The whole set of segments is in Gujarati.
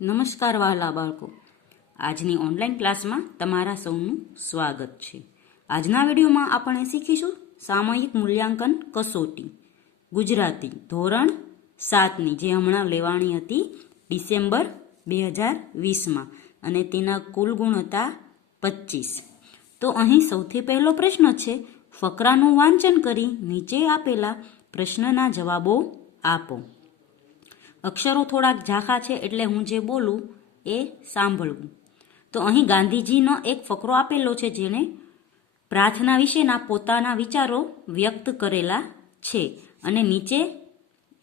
નમસ્કાર વહાલા બાળકો, આજની ઓનલાઈન ક્લાસમાં તમારા સૌનું સ્વાગત છે. આજના વિડીયોમાં આપણે શીખીશું સામયિક મૂલ્યાંકન કસોટી ગુજરાતી ધોરણ 7ની, જે હમણાં લેવાની હતી ડિસેમ્બર 2020માં, અને તેના કુલ ગુણ હતા 25. તો અહીં સૌથી પહેલો પ્રશ્ન છે, ફકરાનું વાંચન કરી નીચે આપેલા પ્રશ્નના જવાબો આપો. અક્ષરો થોડાક ઝાંખા છે એટલે હું જે બોલું એ સાંભળવું. તો અહીં ગાંધીજીનો એક ફકરો આપેલો છે, જેણે પ્રાર્થના વિશેના પોતાના વિચારો વ્યક્ત કરેલા છે, અને નીચે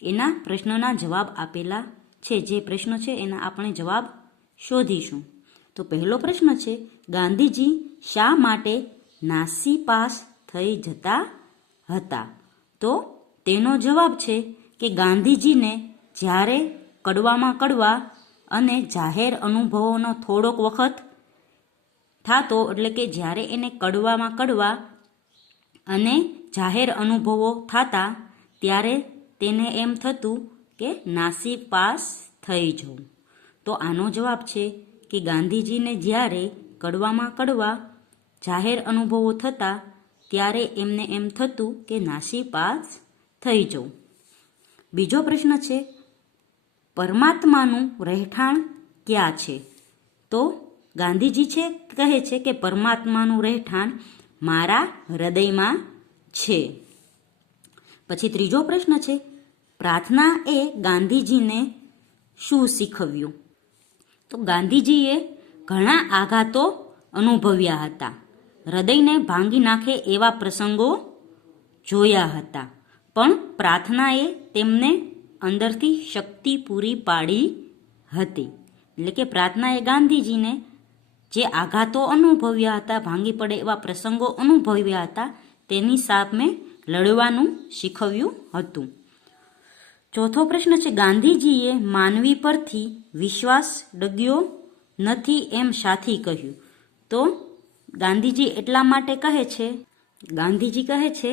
એના પ્રશ્નના જવાબ આપેલા છે. જે પ્રશ્ન છે એના આપણે જવાબ શોધીશું. તો પહેલો પ્રશ્ન છે, ગાંધીજી શા માટે નાસીપાસ થઈ જતા હતા? તો તેનો જવાબ છે કે ગાંધીજીને જ્યારે કડવામાં કડવા અને જાહેર અનુભવોનો થોડોક વખત થતો, એટલે કે જ્યારે એને કડવામાં કડવા અને જાહેર અનુભવો થતા, ત્યારે તેને એમ થતું કે નાસીપાસ થઈ જવું. તો આનો જવાબ છે કે ગાંધીજીને જ્યારે કડવામાં કડવા જાહેર અનુભવો થતા, ત્યારે એમને એમ થતું કે નાસીપાસ થઈ જવું. બીજો પ્રશ્ન છે, પરમાત્માનું રહેઠાણ ક્યાં છે? તો ગાંધીજી કહે છે કે પરમાત્માનું રહેઠાણ મારા હૃદયમાં છે. પછી ત્રીજો પ્રશ્ન છે, પ્રાર્થના એ ગાંધીજીને શું શીખવ્યું? તો ગાંધીજીએ ઘણા આઘાતો અનુભવ્યા હતા, હૃદયને ભાંગી નાખે એવા પ્રસંગો જોયા હતા, પણ પ્રાર્થનાએ તેમને અંદરથી શક્તિ પૂરી પાડી હતી. એટલે કે પ્રાર્થનાએ ગાંધીજીને જે આઘાતો અનુભવ્યા હતા, ભાંગી પડે એવા પ્રસંગો અનુભવ્યા હતા, તેની સામે લડવાનું શીખવ્યું હતું. ચોથો પ્રશ્ન છે, ગાંધીજીએ માનવી પરથી વિશ્વાસ ડગ્યો નથી એમ શાથી કહ્યું? તો ગાંધીજી એટલા માટે કહે છે, ગાંધીજી કહે છે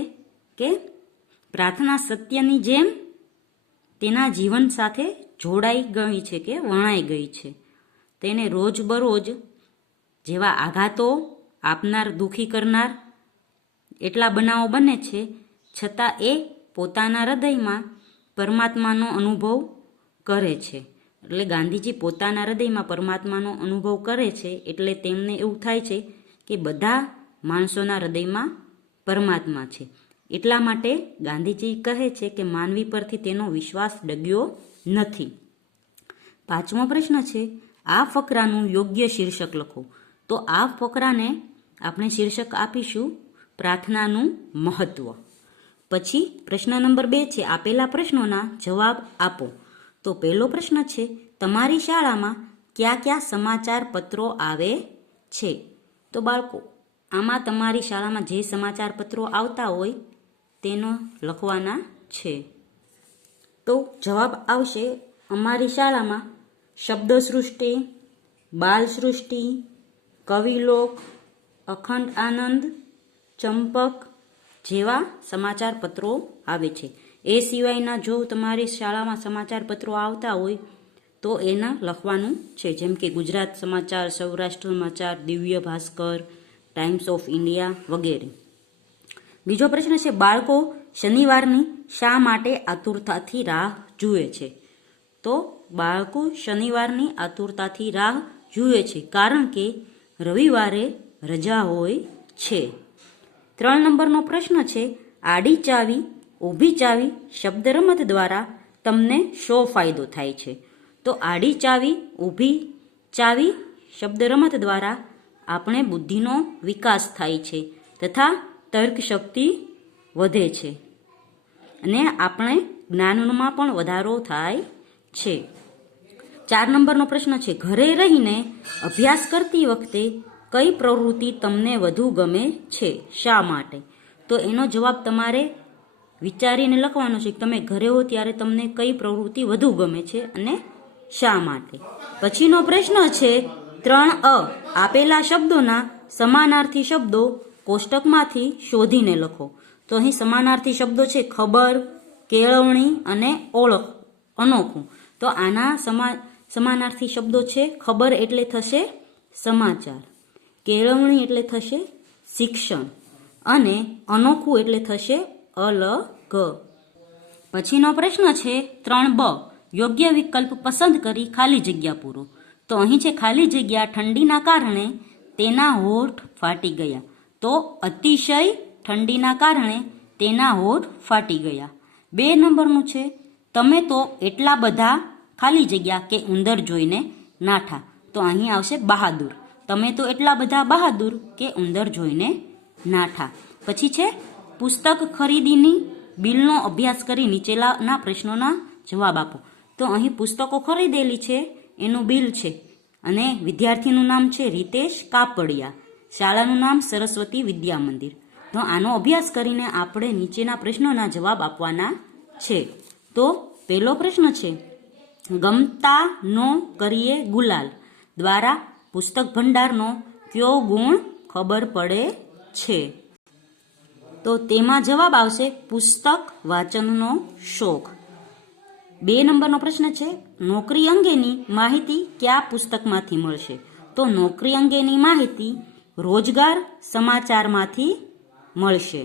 કે પ્રાર્થના સત્યની જેમ તેના જીવન સાથે જોડાઈ ગઈ છે, કે વણાઈ ગઈ છે. તેને રોજબરોજ જેવા આઘાતો આપનાર, દુઃખી કરનાર એટલા બનાવો બને છે, છતાં એ પોતાના હૃદયમાં પરમાત્માનો અનુભવ કરે છે. એટલે ગાંધીજી પોતાના હૃદયમાં પરમાત્માનો અનુભવ કરે છે, એટલે તેમને એવું થાય છે કે બધા માણસોના હૃદયમાં પરમાત્મા છે. એટલા માટે ગાંધીજી કહે છે કે માનવી પરથી તેનો વિશ્વાસ ડગ્યો નથી. પાંચમો પ્રશ્ન છે, આ ફકરાનું યોગ્ય શીર્ષક લખો. તો આ ફકરાને આપણે શીર્ષક આપીશું પ્રાર્થનાનું મહત્વ. પછી પ્રશ્ન નંબર 2 છે, આપેલા પ્રશ્નોના જવાબ આપો. તો પહેલો પ્રશ્ન છે, તમારી શાળામાં કયા કયા સમાચાર પત્રો આવે છે? તો બાળકો, આમાં તમારી શાળામાં જે સમાચાર પત્રો આવતા હોય તેનો લખવાના છે. તો જવાબ આવશે, અમારી શાળામાં શબ્દસૃષ્ટિ, બાલસૃષ્ટિ, કવિલોક, અખંડ આનંદ, ચંપક જેવા સમાચાર પત્રો આવે છે. એ સિવાયના જો તમારી શાળામાં સમાચાર પત્રો આવતા હોય તો એના લખવાનું છે, જેમ કે ગુજરાત સમાચાર, સૌરાષ્ટ્ર સમાચાર, Divya Bhaskar, times of India વગેરે. બીજો પ્રશ્ન છે, બાળકો શનિવારની શા માટે આતુરતાથી રાહ જુએ છે? તો બાળકો શનિવારની આતુરતાથી રાહ જુએ છે કારણ કે રવિવારે રજા હોય છે. 3 નંબરનો પ્રશ્ન છે, આડી ચાવી, ઊભી ચાવી શબ્દ રમત દ્વારા તમને શો ફાયદો થાય છે? તો આડી ચાવી, ઊભી ચાવી શબ્દ રમત દ્વારા આપણે બુદ્ધિનો વિકાસ થાય છે, તથા તર્ક શક્તિ વધે છે, અને આપણે જ્ઞાનમાં પણ વધારો થાય છે. 4 નંબરનો પ્રશ્ન છે, ઘરે રહીને અભ્યાસ કરતી વખતે કઈ પ્રવૃત્તિ તમને વધુ ગમે છે? શા માટે? તો એનો જવાબ તમારે વિચારીને લખવાનો છે. તમે ઘરે હો ત્યારે તમને કઈ પ્રવૃત્તિ વધુ ગમે છે અને શા માટે? પછીનો પ્રશ્ન છે, 3 આપેલા શબ્દોના સમાનાર્થી શબ્દો કોષ્ટકમાંથી શોધીને લખો. તો અહીં સમાનાર્થી શબ્દો છે ખબર, કેળવણી અને ઓળખ, અનોખું. તો આના સમાનાર્થી શબ્દો છે. ખબર એટલે થશે સમાચાર, કેળવણી એટલે થશે શિક્ષણ અને અનોખું એટલે થશે અલગ. પછીનો પ્રશ્ન છે 3બ. યોગ્ય વિકલ્પ પસંદ કરી ખાલી જગ્યા પૂરો. તો અહીં છે ખાલી જગ્યા ઠંડીના કારણે તેના હોઠ ફાટી ગયા. તો અતિશય ઠંડીના કારણે તેના હોઠ ફાટી ગયા. 2 નંબરનું છે તમે તો એટલા બધા ખાલી જગ્યા કે ઉંદર જોઈને નાઠા. તો અહીં આવશે બહાદુર. તમે તો એટલા બધા બહાદુર કે ઉંદર જોઈને નાઠા. પછી છે પુસ્તક ખરીદીની બિલનો અભ્યાસ કરી નીચેના પ્રશ્નોના જવાબ આપો. તો અહીં પુસ્તકો ખરીદેલી છે એનું બિલ છે અને વિદ્યાર્થીનું નામ છે રીતેશ કાપડિયા, શાળાનું નામ સરસ્વતી વિદ્યા મંદિર. તો આનો અભ્યાસ કરીને આપણે નીચેના પ્રશ્નોના જવાબ આપવાના છે. તો પહેલો પ્રશ્ન છે ગમતાનો કરીએ ગુલાલ દ્વારા પુસ્તક ભંડારનો કયો ગુણ ખબર પડે છે? તો તેમાં જવાબ આવશે પુસ્તક વાંચનનો શોખ. 2 નંબરનો પ્રશ્ન છે નોકરી અંગેની માહિતી કયા પુસ્તકમાંથી મળશે? તો નોકરી અંગેની માહિતી રોજગાર સમાચારમાંથી મળશે.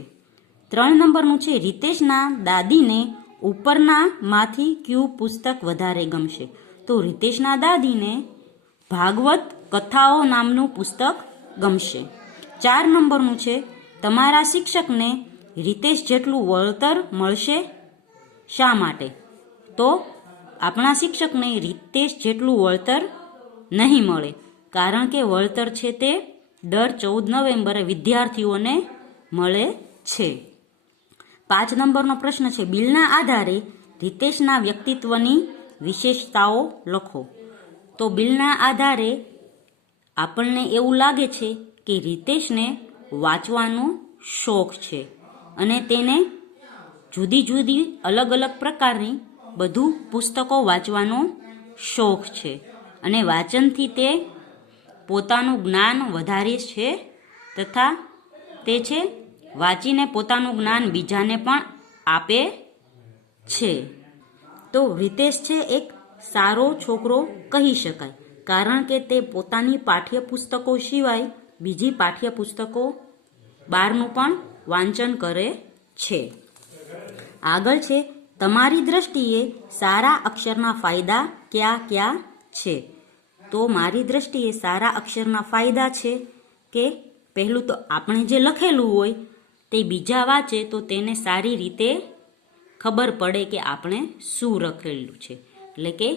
3 નંબરનું છે રીતેશના દાદીને ઉપરના માંથી કયું પુસ્તક વધારે ગમશે? તો રીતેશના દાદીને ભાગવત કથાઓ નામનું પુસ્તક ગમશે. 4 નંબરનું છે તમારા શિક્ષકને રીતેશ જેટલું વળતર મળશે શા માટે? તો આપણા શિક્ષકને રીતેશ જેટલું વળતર નહીં મળે, કારણ કે વળતર છે તે દર 14 નવેમ્બરે વિદ્યાર્થીઓને મળે છે. 5 નંબરનો પ્રશ્ન છે બિલના આધારે રીતેશના વ્યક્તિત્વની વિશેષતાઓ લખો. તો બિલના આધારે આપણને એવું લાગે છે કે રીતેશને વાંચવાનો શોખ છે અને તેને જુદી જુદી અલગ અલગ પ્રકારની બધું પુસ્તકો વાંચવાનો શોખ છે અને વાંચનથી તે પોતાનું જ્ઞાન વધારે છે તથા તે છે વાંચીને પોતાનું જ્ઞાન બીજાને પણ આપે છે. તો રીતેશ છે એક સારો છોકરો કહી શકાય, કારણ કે તે પોતાની પાઠ્યપુસ્તકો સિવાય બીજી પાઠ્યપુસ્તકો બહારનું પણ વાંચન કરે છે. આગળ છે તમારી દ્રષ્ટિએ સારા અક્ષરના ફાયદા કયા કયા છે? તો મારી દ્રષ્ટિએ સારા અક્ષરના ફાયદા છે કે પહેલું તો આપણે જે લખેલું હોય તે બીજા વાંચે તો તેને સારી રીતે ખબર પડે કે આપણે શું લખેલું છે. એટલે કે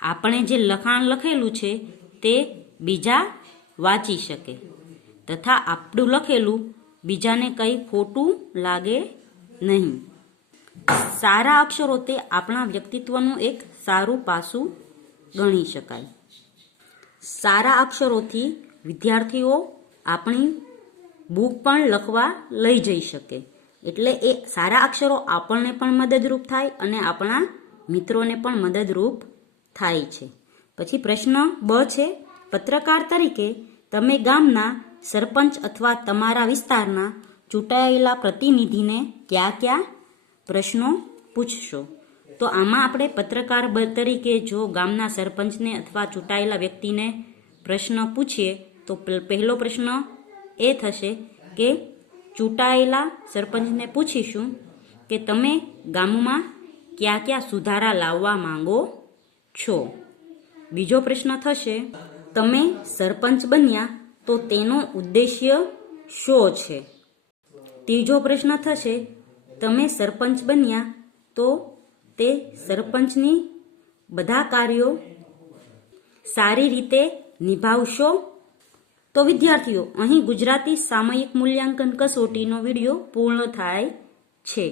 આપણે જે લખાણ લખેલું છે તે બીજા વાંચી શકે તથા આપણું લખેલું બીજાને કંઈ ખોટું લાગે નહીં. સારા અક્ષરો તે આપણા વ્યક્તિત્વનું એક સારું પાસું ગણી શકાય. સારા અક્ષરોથી વિદ્યાર્થીઓ આપણી બુક પણ લખવા લઈ જઈ શકે. એટલે એ સારા અક્ષરો આપણને પણ મદદરૂપ થાય અને આપણા મિત્રોને પણ મદદરૂપ થાય છે. પછી પ્રશ્ન બ છે પત્રકાર તરીકે તમે ગામના સરપંચ અથવા તમારા વિસ્તારના ચૂંટાયેલા પ્રતિનિધિને કયા કયા પ્રશ્નો પૂછશો? તો આમાં આપણે પત્રકાર તરીકે જો ગામના સરપંચને અથવા ચૂંટાયેલા વ્યક્તિને પ્રશ્ન પૂછીએ તો પહેલો પ્રશ્ન એ થશે કે ચૂંટાયેલા સરપંચને પૂછીશું કે તમે ગામમાં કયા કયા સુધારા લાવવા માંગો છો. બીજો પ્રશ્ન થશે તમે સરપંચ બન્યા તો તેનો ઉદ્દેશ્ય શું છે? ત્રીજો પ્રશ્ન થશે તમે સરપંચ બન્યા તો તે સરપંચની બધા કાર્યો સારી રીતે નિભાવશો? તો વિદ્યાર્થીઓ અહીં ગુજરાતી સામયિક મૂલ્યાંકન કસોટીનો વિડીયો પૂર્ણ થાય છે.